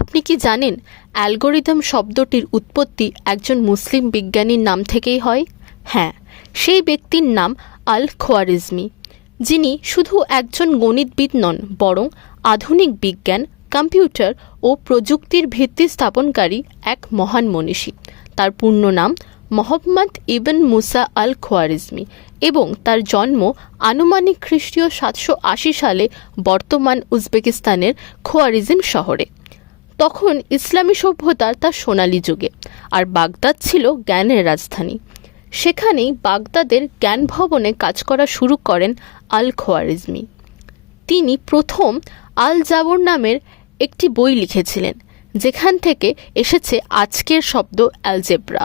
আপনি কি জানেন অ্যালগোরিদম শব্দটির উৎপত্তি একজন মুসলিম বিজ্ঞানীর নাম থেকেই হয়? হ্যাঁ সেই ব্যক্তির নাম আল খোয়ারিজমি যিনি শুধু একজন গণিতবিদ নন, বরং আধুনিক বিজ্ঞান, কম্পিউটার ও প্রযুক্তির ভিত্তি স্থাপনকারী এক মহান মনীষী। তার পূর্ণ নাম মোহাম্মদ ইবন মুসা আল খোয়ারিজমি এবং তার জন্ম আনুমানিক খ্রিস্টীয় সাতশো আশি সালে বর্তমান উজবেকিস্তানের খোয়ারিজম শহরে। তখন ইসলামী সভ্যতার তার সোনালী যুগে, আর বাগদাদ ছিল জ্ঞানের রাজধানী। সেখানেই বাগদাদের জ্ঞান ভবনে কাজ করা শুরু করেন আল খোয়ারিজমি তিনি প্রথম আল জাবর নামের একটি বই লিখেছিলেন, যেখান থেকে এসেছে আজকের শব্দ অ্যালজেব্রা।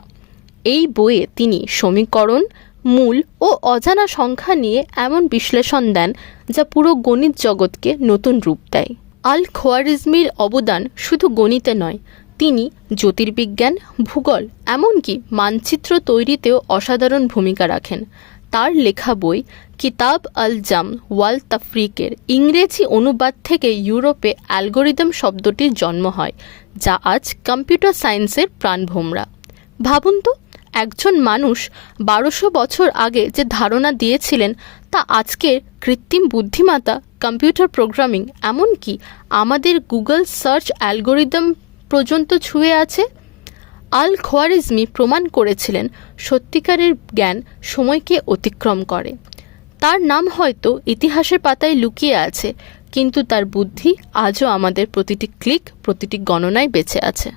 এই বইয়ে তিনি সমীকরণ, মূল ও অজানা সংখ্যা নিয়ে এমন বিশ্লেষণ দেন যা পুরো গণিত জগৎকে নতুন রূপ দেয়। আল খোয়ারিজমির অবদান শুধু গণিতে নয়, তিনি জ্যোতির্বিজ্ঞান, ভূগোল, এমনকি মানচিত্র তৈরিতেও অসাধারণ ভূমিকা রাখেন। তার লেখা বই কিতাব আল জাম ওয়াল তাফরিকের ইংরেজি অনুবাদ থেকে ইউরোপে অ্যালগোরিদম শব্দটির জন্ম হয়, যা আজ কম্পিউটার সায়েন্সের প্রাণভোমরা। ভাবুন তো একজন মানুষ বারোশো বছর আগে যে ধারণা দিয়েছিলেন তা আজকের কৃত্রিম বুদ্ধিমত্তা কম্পিউটার প্রোগ্রামিং এমনকি আমাদের গুগল সার্চ অ্যালগোরিদম পর্যন্ত ছুঁয়ে আছে? আল খোয়ারিজমি প্রমাণ করেছিলেন সত্যিকারের জ্ঞান সময়কে অতিক্রম করে। তার নাম হয়তো ইতিহাসের পাতায় লুকিয়ে আছে, কিন্তু তার বুদ্ধি আজও আমাদের প্রতিটি ক্লিক, প্রতিটি গণনায় বেঁচে আছে।